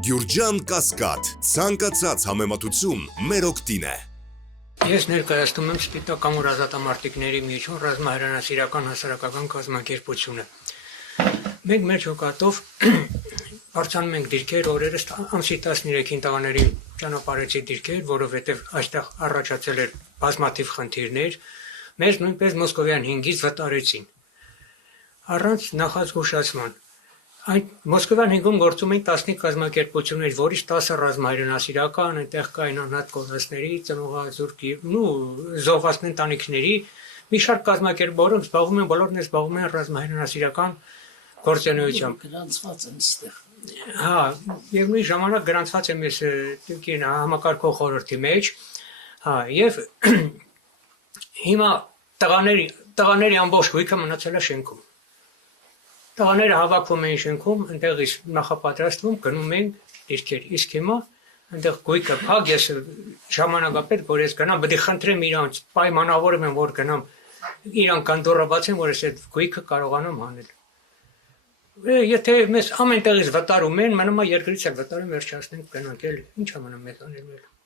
Գյուրջան Կասկադ, ցանկացած համեմատություն մեր օգտին է։ Ես ներկայացնում եմ Սպիտակ ամուր ազատամարտիկների միություն ռազմահայրենասիրական հասարակական կազմակերպությունը։ Մենք մեր ջոկատով բարձրանում ենք դիրքեր, օրերս ամսի 13-ին տղաներին ճանապարհեցի դիրքեր, որովհետև այստեղ առաջացել էր բազմաթիվ խնդիրներ, մեզ նույնպես Մոսկովյան 5-ից վտարեցին։ Առանց նախազգուշացման։ Այդ Մոսկովյան 5-ում գործում էին 15 կազմակերպություններ, որից 10 ռազմահայրենասիրական, այնտեղ կային անհատ կորածների, ծնողազուրկ զոհվածն ընտանիքների, մի շարք կազմակերպություններ զբաղվում են, բոլորն զբաղվում են ռազմահայրենասիրական գործունեությամբ։ Գրանցված են այստեղ։ Հա, եւ նույն ժամանակ գրանցված եմ ես համակարգող խորհրդի մեջ, հա, եւ հիմա տղաների ամբողջ գույքը մնացել է շենքում։ Տղաները հավաքվում էին շենքում, այնտեղից նախապատրաստվում, գնում էին դիրքեր, իսկ հիմա այնտեղ գույքը փակ, ես ժամանակապետ, որ ես գնամ, պետք է խնդրեմ իրանց, պայմանավորում եմ, որ գնամ, իրանք կանդորը բացեն, որ ես այդ գույքը կարողանամ հանել։ Եթե մեզ ամեն տեղից վտարում են, մնում է երկրից էլ վտարում, վերջացնենք գնանք, էլ ի՞նչ է մնում մեզ անելու։